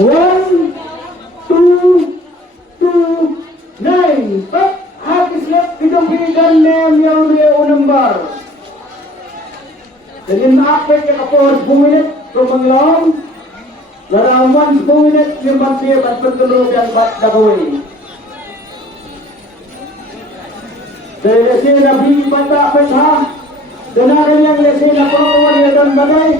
1, 2, 2, 9. Back, habis left hidung kiri dan name yang dia number. Dengan aspek yang kapal 10 minit mengelong. Larawan 10 minit yang bantuan bertelur dan dagawai. Dari lesen Nabi Bata Fatha, dengaran yang lesen Nabi dan Badai.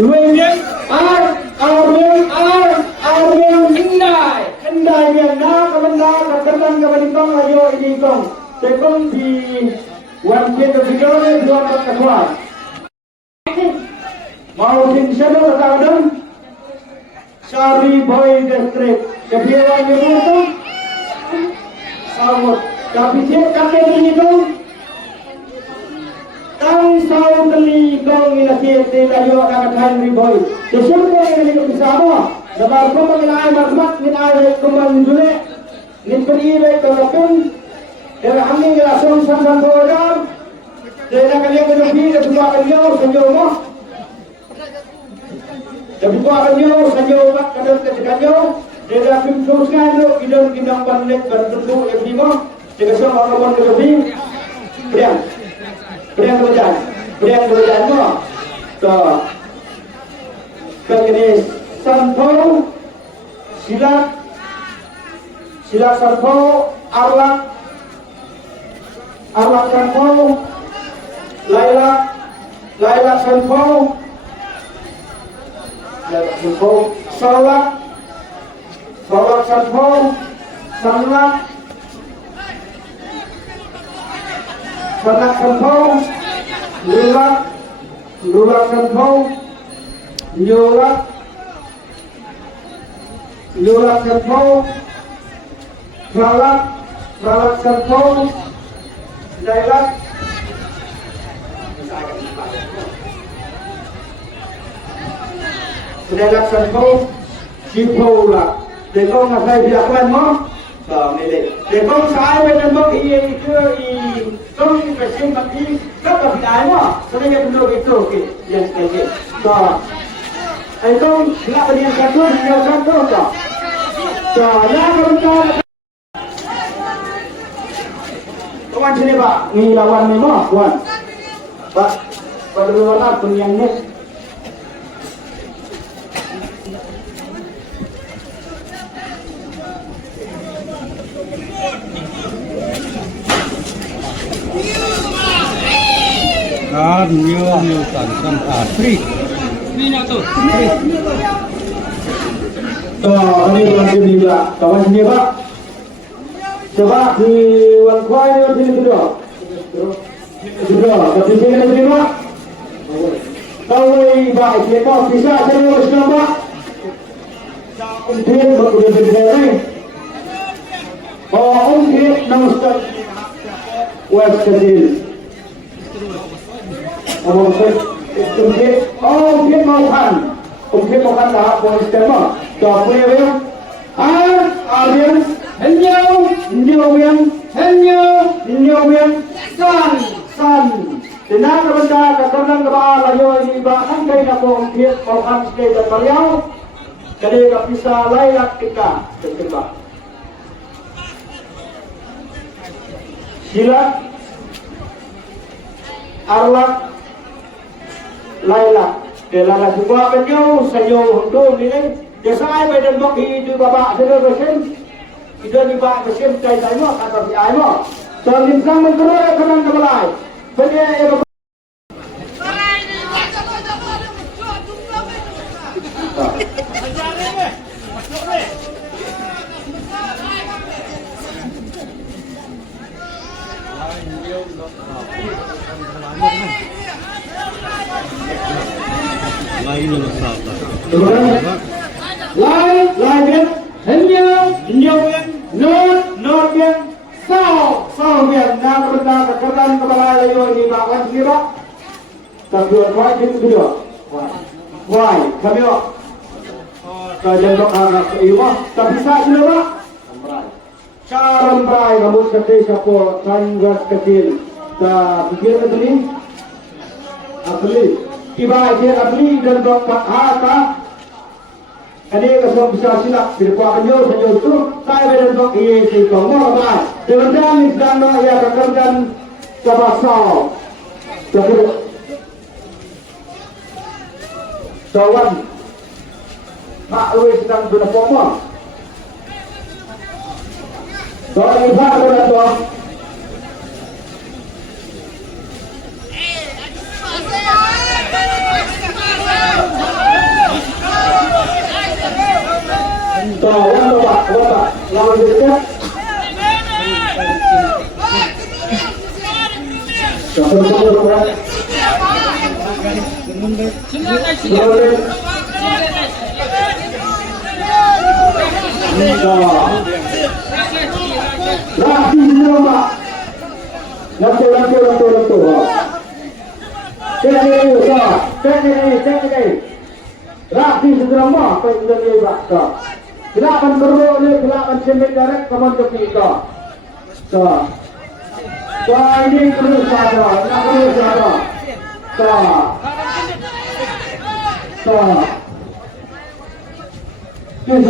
Luengen Hindai yang na kemenda keterang kebanitong ayo ini kong tekong di wajib kebijakan dua pertemuan mau sinsado katakan Sari Boy District kebiawan itu sawut tapi dia kakek ini kong tang sawut ini kong ilasi layo katakan Boy sesuatu yang ini bersama dapat kau mengenai makmat mengenai kembali dulu ni periwe kelapun dari kami langsung sampai program dari kalian lebih dari dua kalian sejauh mah dari dua kalian sejauh mah kadang sejauh dari kami teruskan itu kita balik bertentu lebih mah jika semua orang lebih beriang kerjaan mah so kejenis Santo Silak Santo Arlak Santo Laila Santo Salak Santo Sanlak Santo Lulak Santo Lulak Santo Salak Santo Laila Santo Sipola để con là thầy việc quen không? Đó này để con sai bên trong bốc ý chưa ý con phải xem bậc ý rất là bị ái mà cho nên em đưa cái tổ kì liền cái gì đó anh con là bên em cả tuần nhiều các tốt đó đó là con ta kawan sini pak ini lawan memang kawan pak pada lawan pun yang ni nhiều sản phẩm free nào tuh ini kawan sini pak kawan sini pak coba di wan kuai di sini sudah tapi sini sini pak kalau baik kita bisa terus nama mungkin berbeda beda mungkin namaskar wes kecil mungkin mau kan tahap polis tema tak boleh Aryan Henyo san Tinang benda ketenang kepala layo ini bahkan kaya na po ang kiyat maukan sikay dan mariaw kaya kapisa laylak ika ketimba Silak Arlak Laylak Kelala juga penyo sanyo hundo nilai Jasai badan bok hidu baba sila besin Ida di bak besin kay tayo kata si ayo so linsang mengeroy kanang kabalay Pwede lain henyo not yang sao yang na benda kekerjaan kepala layo ini bakwan sira tapi kuat itu dia why kami kajian dok anak iwa tapi saya sila Carambai rambut kecil siapa sanggas kecil. Dah pikir tadi. Asli. Tiba dia asli dan dokter hata. Ini kalau bisa silap berkuah kenyo saja itu. Saya berdoa ini si kamu apa? Dengan dan ya kerjaan sebasau. Jadi kawan Pak Luis sedang berdoa. Doa iba berdoa. Bapak, lawan dekat. Rapi semua, Pak. Lantur. Cek. Rapi semua, apa yang dia baca. Silakan berdoa ni, silakan sembah direct kawan ke kita. Ini terus ada. Ini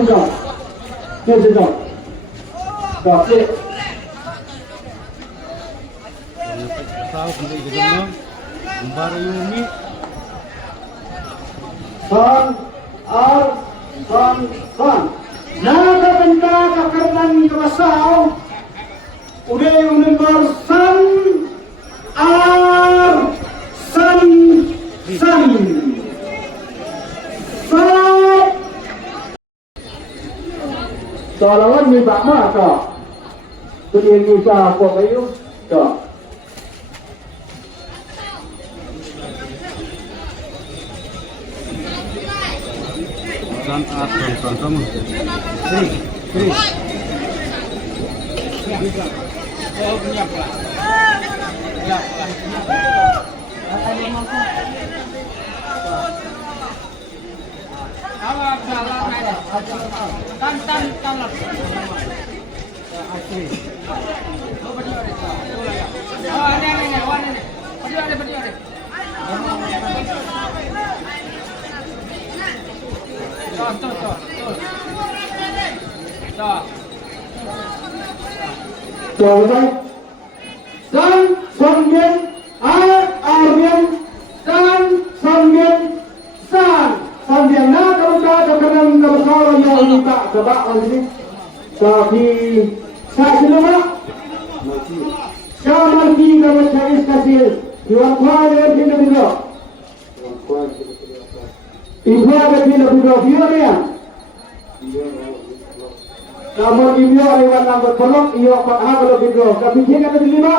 sudah. Okey. Tahu kembali ke dalam. Baru ini. Son. Naga benda kakarnan kebasau. Udah yang nomor San. Lawan ni Pak Ma tak. Kemudian kita apa kayu? Tak. Dan akan kamu. Kiri. Oh, punya apa? Ya, tapi saya selama Syaman kita mencari kasih Tuhan Tuhan yang kita bina Ibu ada bina dia dia namun ibu lewat lambat pelok ia patah kalau bina tapi dia kata lima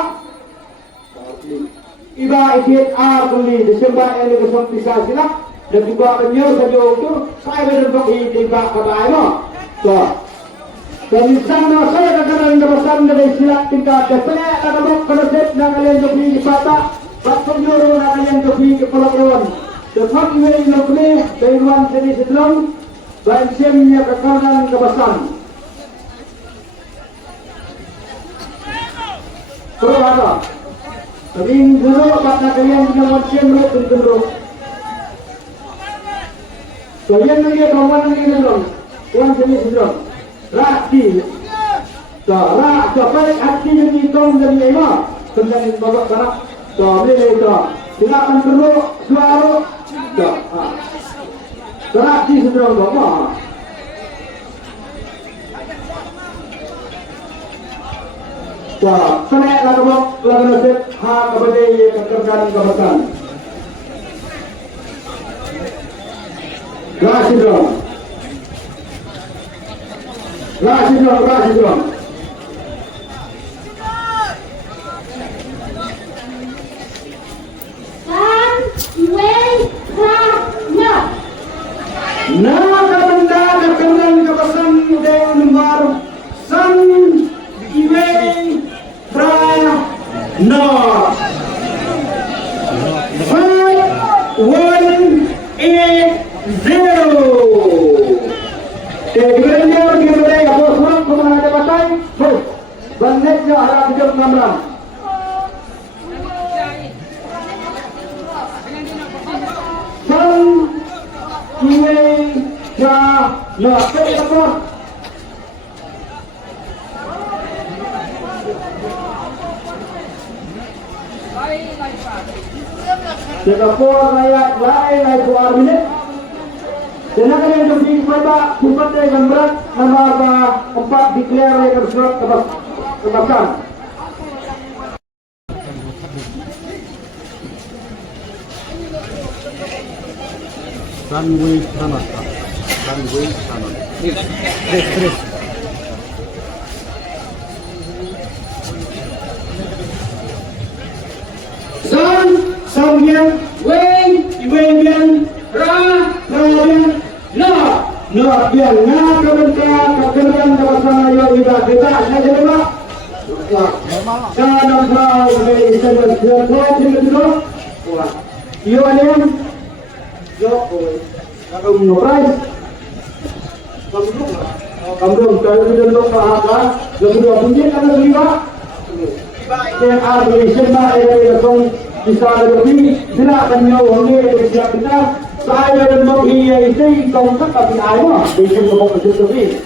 iba ikut beli disembah yang kesempatan bisa silap dan juga penyel saja itu saya berdoa iba kata ayah dan di sana saya akan mendapatkan dari silat tingkat saya akan mendapatkan dengan kalian joki di patah bakal juru dengan kalian joki di pelakon depan ini lokne dari ruang sini sedang dan semnya kekanan kebasan terus ada tapi dulu pada kalian dengan semnya cenderung kalian lagi kawan lagi sedang ruang sini sedang Laki, tak balik hati jadi kau jadi lima, kemudian bawa kanak, tak boleh tak, silakan perlu suara, tak, laki sudah bawa. Tak, senek lagu nasib, kepada kekerjaan kawasan. Laki dong. Kasih dong. Naga benda kekenal kepesan dengan nomor San Iwe Praya No 5180. Jadi kita No, pwede ka po. Singapore layak lain ay 4 minit. Dan akan yang lebih pada sifat yang berat nama empat declare yang bersurat kebasan. Runway Pranata. Runway Pranata. Tres. San, Sambian, Weng, Iwengian, Rabian, Bian, kebenaran bersama yang kita saja Pak. Jangan kau dari sana dulu. Wah, yo alian, yo, kalau price, kamu kalau sudah untuk pahakan, sudah punya kan lima. Yang arbitration ba ay kung bisa lebih sila kanyo hindi siya kita saya dan mag-iisay kung sa kapiay mo. Bigyan mo ko sa sabi.